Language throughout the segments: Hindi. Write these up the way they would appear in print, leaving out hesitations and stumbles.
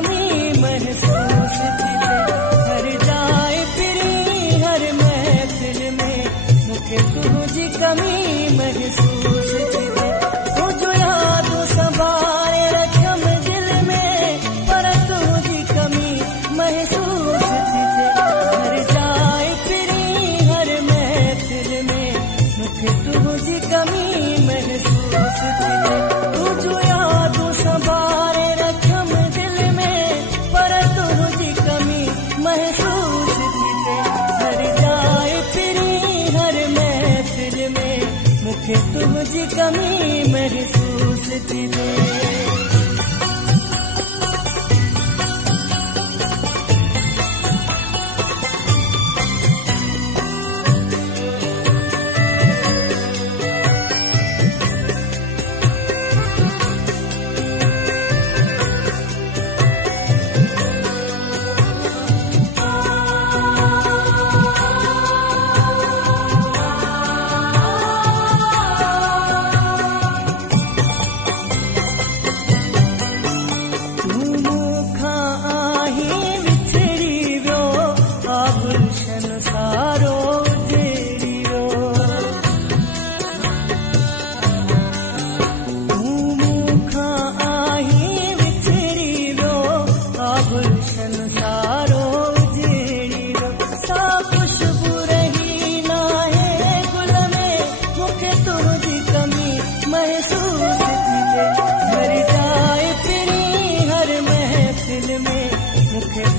कमी महसूस थी हर जाए फिरी हर महफिल में मुखे तुझी कमी महसूस थी तुझो याद संभाले रखम दिल में पर तुझी कमी महसूस थी हर जाए फिरी हर महफिल में मुखे तुझी कमी महसूस थी तुझो याद संभाले रखम दिल में पर तुझी कमी महसूस थी हर जाए फिरी हर महफिल में मुखे तुझी कमी महसूस थी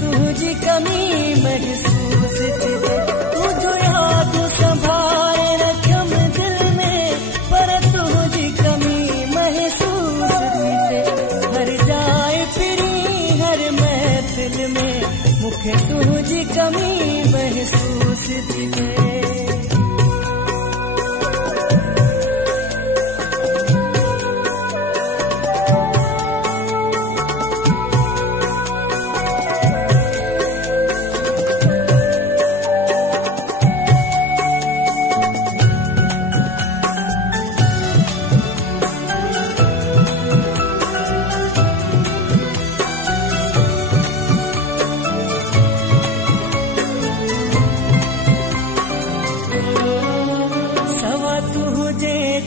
तुझी कमी महसूस थी तुझो याद संभाले रखम दिल में पर तुझी कमी महसूस थी हर जाए फिरी हर महफिल में मुखे तुझी कमी महसूस थी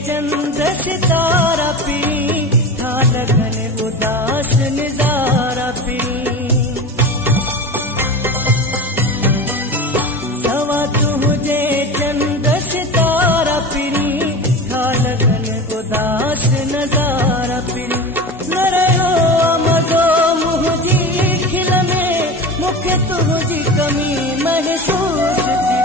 चंद सितारा पी था लगन उदास नजारा पी सवा तुझे चंद सितारा पी था लगन उदास नजारा पी न रहो मजो मुझी खिल में मुखे तुझी कमी महसूस थी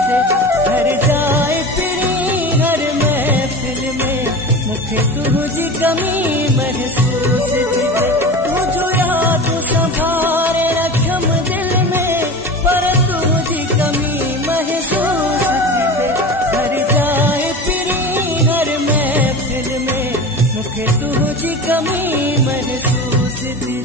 हर जाए फिरी हर महफिल में मुखे तुझी कमी महसूस थी तुझो याद संभाले रखम दिल में पर तुझी कमी महसूस थी हर जाए फिरी हर महफिल में मुखे तुझी कमी महसूस थी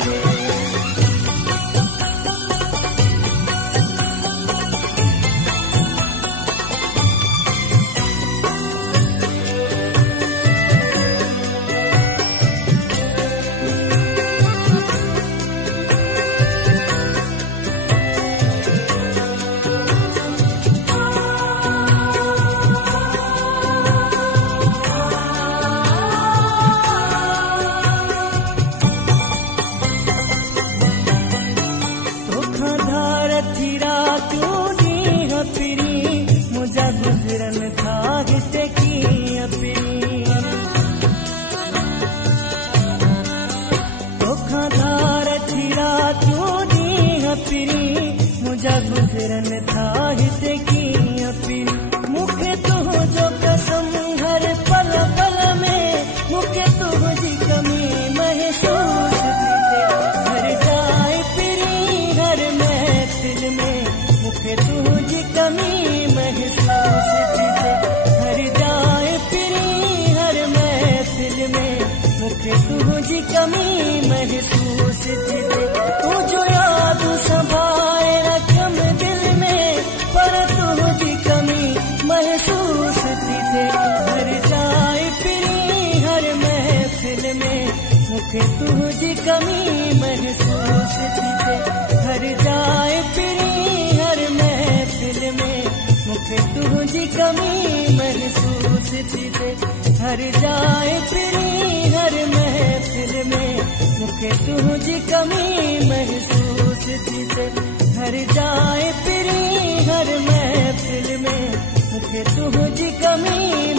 मुझा गुजरन था हिते की अपनी धोखाधार थी रातों दी अपनी मुझा गुजरन था हिते की अपनी मुखे तुझो कसम हर पल पल में मुखे तुझी कमी महसूस थी हर जाए फिरी हर महफिल में मुखे तुझी कमी महसूस थी हर जाए फिरी हर महफिल में मुखे तुझी कमी महसूस थी तुझो याद संभाले रखम दिल में पर तुझी कमी महसूस थी हर जाए फिरी हर महफिल में मुखे तुझी कमी महसूस थी कमी महसूस थी थे हर जाए फिरी हर महफिल में मूंखे तुझी कमी महसूस थी थे हर जाए फिरी हर महफिल में मूंखे तुझी कमी